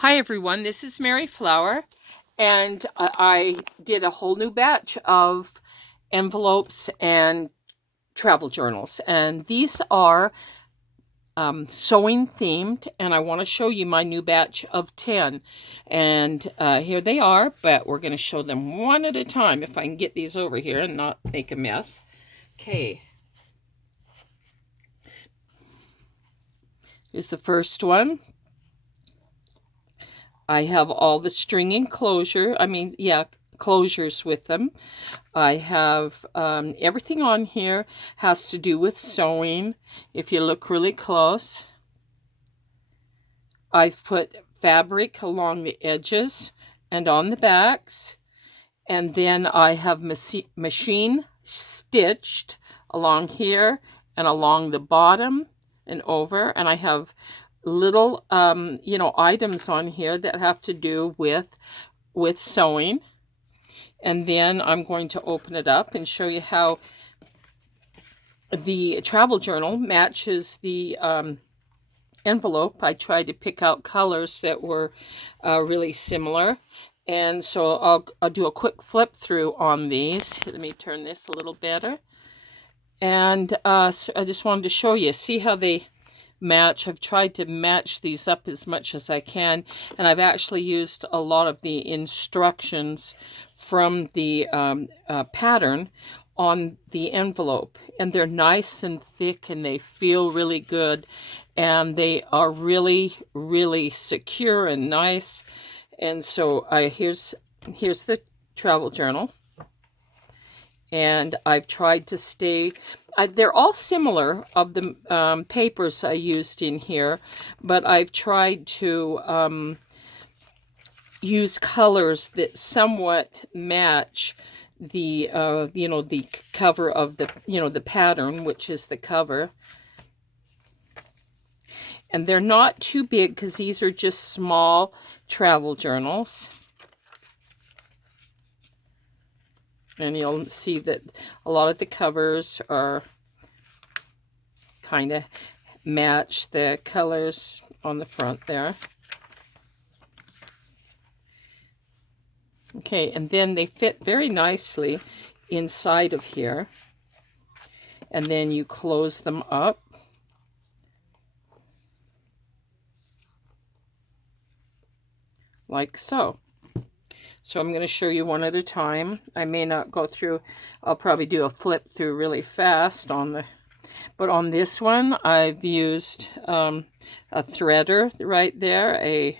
Hi everyone, this is Mary Flower, and I did a whole new batch of envelopes and travel journals, and these are sewing themed, and I want to show you my new batch of 10, and here they are, but we're going to show them one at a time if I can get these over here and not make a mess. Okay, here's the first one. I have all the string enclosure, closures with them. I have everything on here has to do with sewing. If you look really close, I've put fabric along the edges and on the backs, and then I have machine stitched along here and along the bottom and over, and I have little items on here that have to do with sewing. And then I'm going to open it up and show you how the travel journal matches the envelope. I tried to pick out colors that were really similar. And so I'll do a quick flip through on these. Let me turn this a little better. And so I just wanted to show you, see how they match. I've tried to match these up as much as I can, and I've actually used a lot of the instructions from the pattern on the envelope, and they're nice and thick and they feel really good, and they are really secure and nice. And so here's the travel journal, and I've tried to stay, they're all similar of the papers I used in here, but I've tried to use colors that somewhat match the the cover of the the pattern, which is the cover. And they're not too big because these are just small travel journals. And you'll see that a lot of the covers are kind of match the colors on the front there. Okay, and then they fit very nicely inside of here. And then you close them up. Like so. So I'm going to show you one at a time. I may not go through, I'll probably do a flip through really fast on the, but on this one I've used a threader right there, a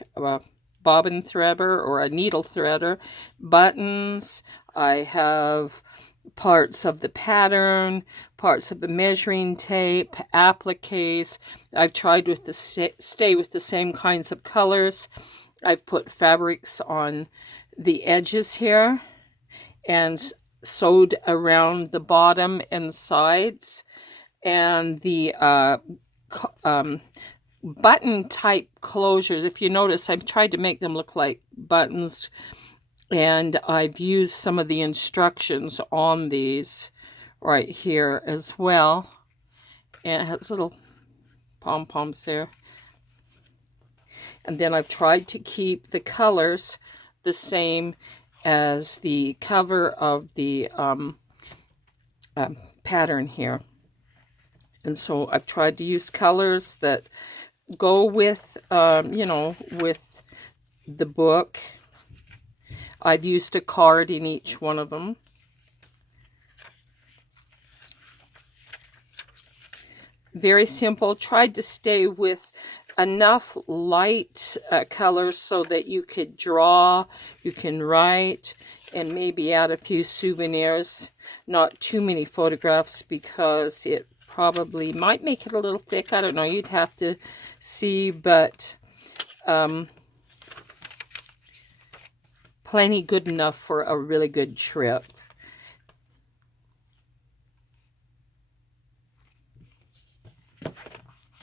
bobbin threader or a needle threader, buttons. I have parts of the pattern, parts of the measuring tape, appliques. I've tried with the stay with the same kinds of colors. I've put fabrics on the edges here and sewed around the bottom and sides, and the button type closures, if you notice, I've tried to make them look like buttons, and I've used some of the instructions on these right here as well, and it has little pom-poms there. And then I've tried to keep the colors the same as the cover of the pattern here. And so I've tried to use colors that go with, with the book. I've used a card in each one of them. Very simple. Tried to stay with enough light colors so that you could draw, you can write, and maybe add a few souvenirs. Not too many photographs because it probably might make it a little thick. I don't know, you'd have to see, but plenty good enough for a really good trip.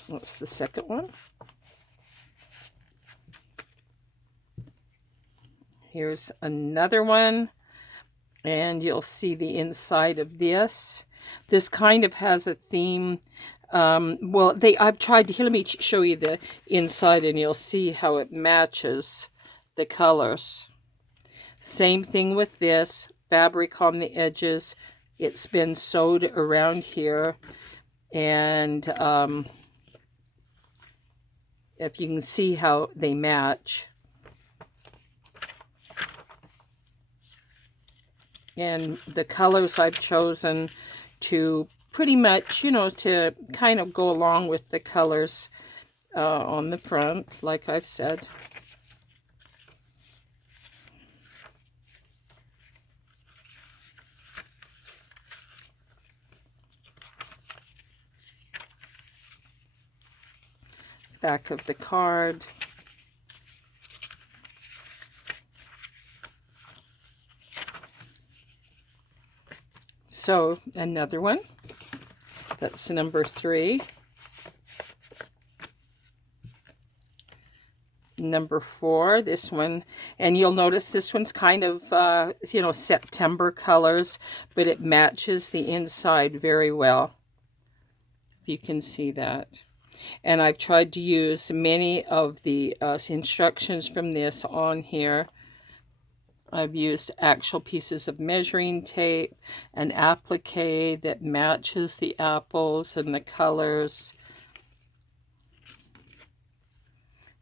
That's the second one. Here's another one, and you'll see the inside of this. This kind of has a theme Well, I've tried to, here, let me show you the inside and you'll see how it matches the colors. Same thing with this, fabric on the edges. It's been sewed around here, and if you can see how they match. And the colors I've chosen to pretty much, you know, to kind of go along with the colors on the front, like I've said. Back of the card. So another one, that's number 3. Number 4, this one, and you'll notice this one's kind of, you know, September colors, but it matches the inside very well. You can see that. And I've tried to use many of the instructions from this on here. I've used actual pieces of measuring tape, an applique that matches the apples and the colors.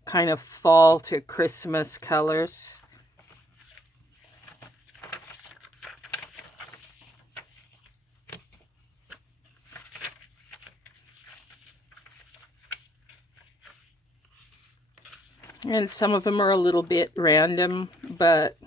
Kind of fall to Christmas colors. And some of them are a little bit random, but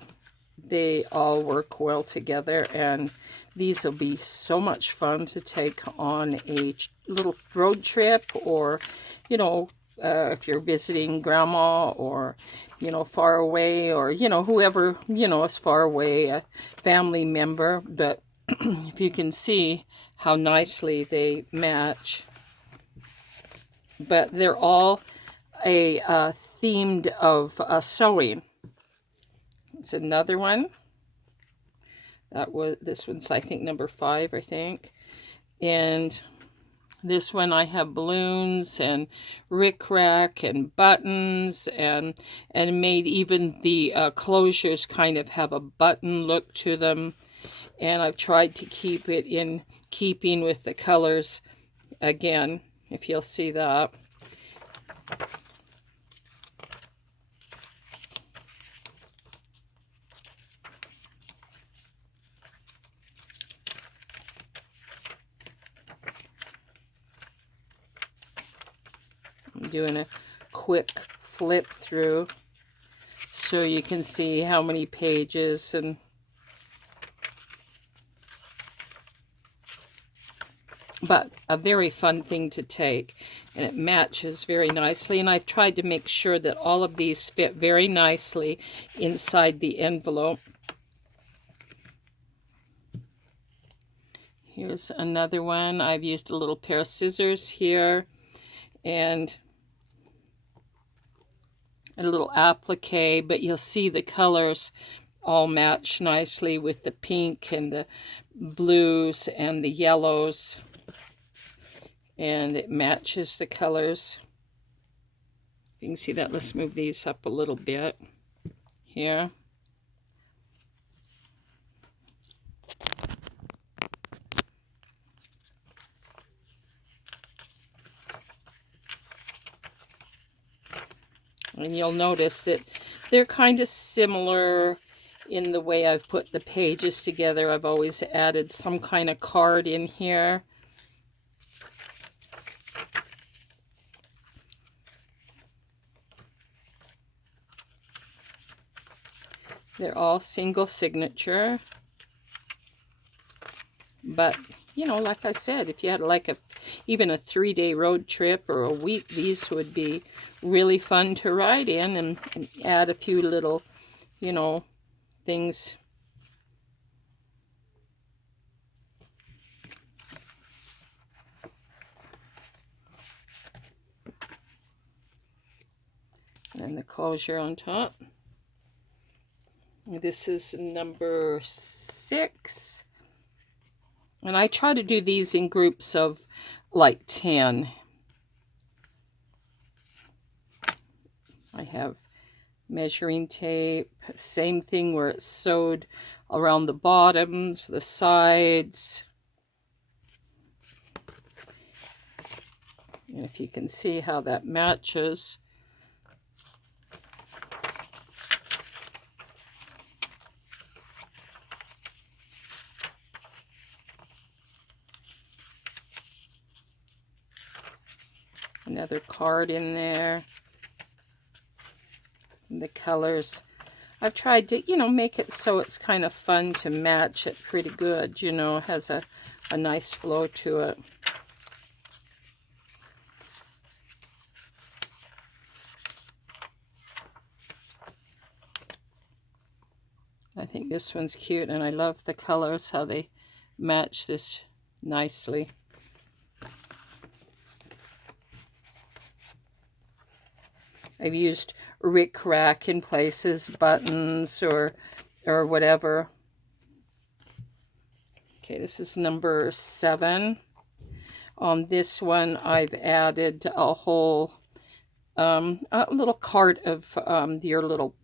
they all work well together, and these will be so much fun to take on a little road trip, or, you know, if you're visiting grandma, or, you know, far away, or, you know, whoever, you know, is far away, a family member. But if you can see how nicely they match. But they're all a themed of sewing. It's another one. This one's, I think, number 5, I think. And this one I have balloons and rickrack and buttons, and made even the closures kind of have a button look to them. And I've tried to keep it in keeping with the colors again, if you'll see that. I'm doing a quick flip through so you can see how many pages, and but a very fun thing to take, and it matches very nicely. And I've tried to make sure that all of these fit very nicely inside the envelope. Here's another one. I've used a little pair of scissors here and a little applique, but you'll see the colors all match nicely with the pink and the blues and the yellows, and it matches the colors. You can see that. Let's move these up a little bit here. And you'll notice that they're kind of similar in the way I've put the pages together. I've always added some kind of card in here. They're all single signature. But, you know, like I said, if you had like even a 3-day road trip or a week, these would be really fun to ride in, and add a few little, you know, things. And the closure on top. This is number 6. And I try to do these in groups of like 10. I have measuring tape, same thing where it's sewed around the bottoms, the sides. And if you can see how that matches. Another card in there. And the colors. I've tried to, make it so it's kind of fun to match it pretty good, has a nice flow to it. I think this one's cute, and I love the colors, how they match this nicely. I've used rickrack in places, buttons or whatever. Okay, this is number 7. On this one, I've added a whole a little cart of your little,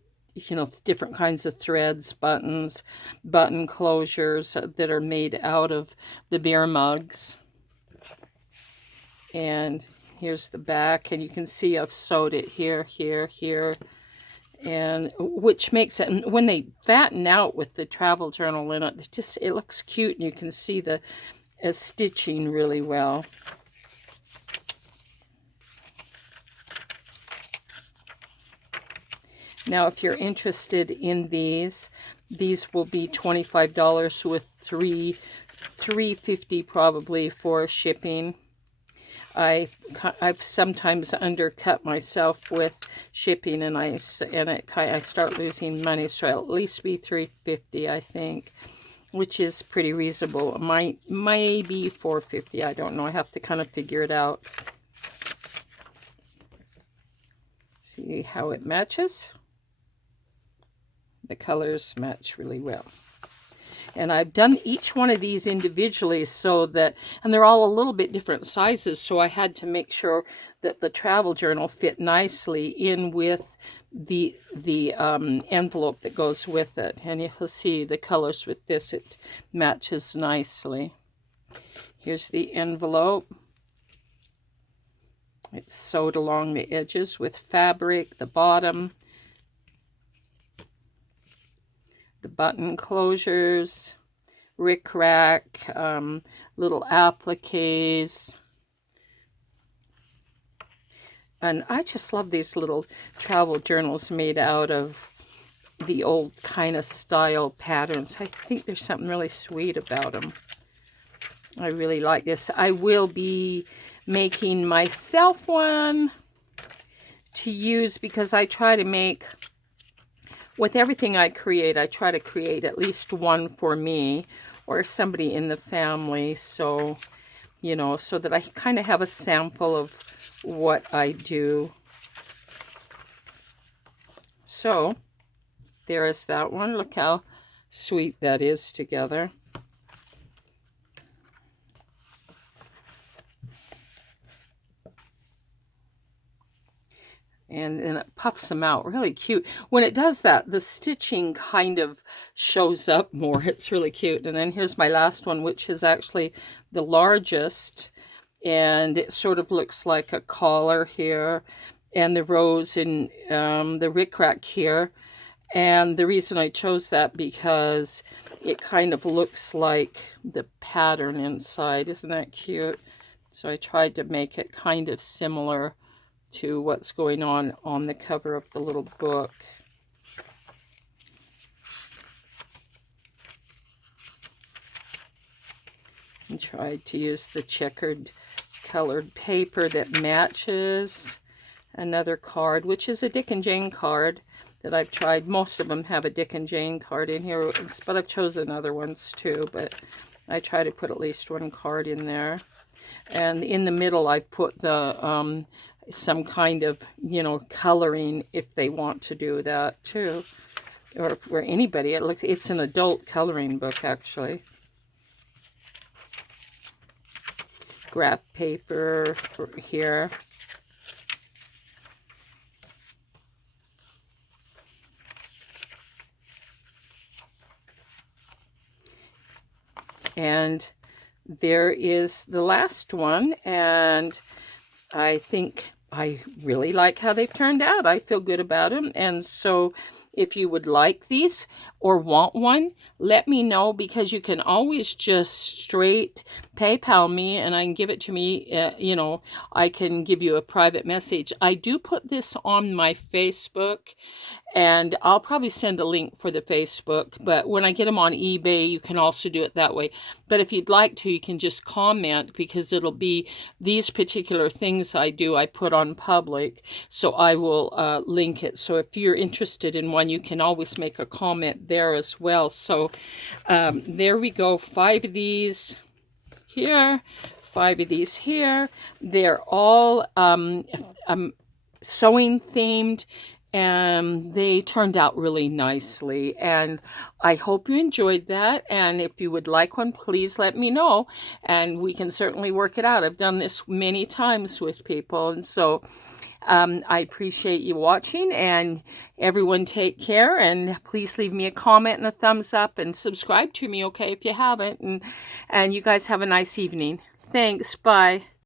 different kinds of threads, buttons, button closures that are made out of the beer mugs. And here's the back, and you can see I've sewed it here, here, here, and which makes it, and when they fatten out with the travel journal in it, it looks cute, and you can see the stitching really well. Now, if you're interested in these will be $25 with $3.50 probably for shipping. I've sometimes undercut myself with shipping, and I start losing money, so it'll at least be $3.50, I think, which is pretty reasonable. It might be $4.50. I don't know. I have to kind of figure it out. See how it matches. The colors match really well. And I've done each one of these individually so that, and they're all a little bit different sizes, so I had to make sure that the travel journal fit nicely in with the envelope that goes with it. And you'll see the colors with this, it matches nicely. Here's the envelope. It's sewed along the edges with fabric, the bottom, the button closures, rickrack, little appliques. And I just love these little travel journals made out of the old kind of style patterns. I think there's something really sweet about them. I really like this. I will be making myself one to use, because I try to make, with everything I create, I try to create at least one for me or somebody in the family, so, so that I kind of have a sample of what I do. So, there is that one. Look how sweet that is together. And it puffs them out really cute. When it does that, the stitching kind of shows up more. It's really cute. And then here's my last one, which is actually the largest, and it sort of looks like a collar here, and the rose in the rickrack here. And the reason I chose that, because it kind of looks like the pattern inside. Isn't that cute? So I tried to make it kind of similar to what's going on the cover of the little book. And tried to use the checkered colored paper that matches another card, which is a Dick and Jane card that I've tried. Most of them have a Dick and Jane card in here, but I've chosen other ones too, but I try to put at least one card in there. And in the middle, I've put the some kind of, coloring if they want to do that too, or for anybody. It's an adult coloring book, actually. graph paper here. And there is the last one, and I think I really like how they've turned out. I feel good about them. And so if you would like these or want one, let me know, because you can always just straight PayPal me and I can give it to me. You know, I can give you a private message. I do put this on my Facebook, and I'll probably send a link for the Facebook, but when I get them on eBay, you can also do it that way. But if you'd like to, you can just comment, because it'll be these particular things I do, I put on public, so I will link it. So if you're interested in one, you can always make a comment there as well. So there we go, 5 of these here, 5 of these here. They're all sewing themed, and they turned out really nicely, and I hope you enjoyed that. And if you would like one, please let me know, and we can certainly work it out. I've done this many times with people, and so I appreciate you watching, and everyone take care, and please leave me a comment and a thumbs up, and subscribe to me, okay, if you haven't, and you guys have a nice evening. Thanks. Bye.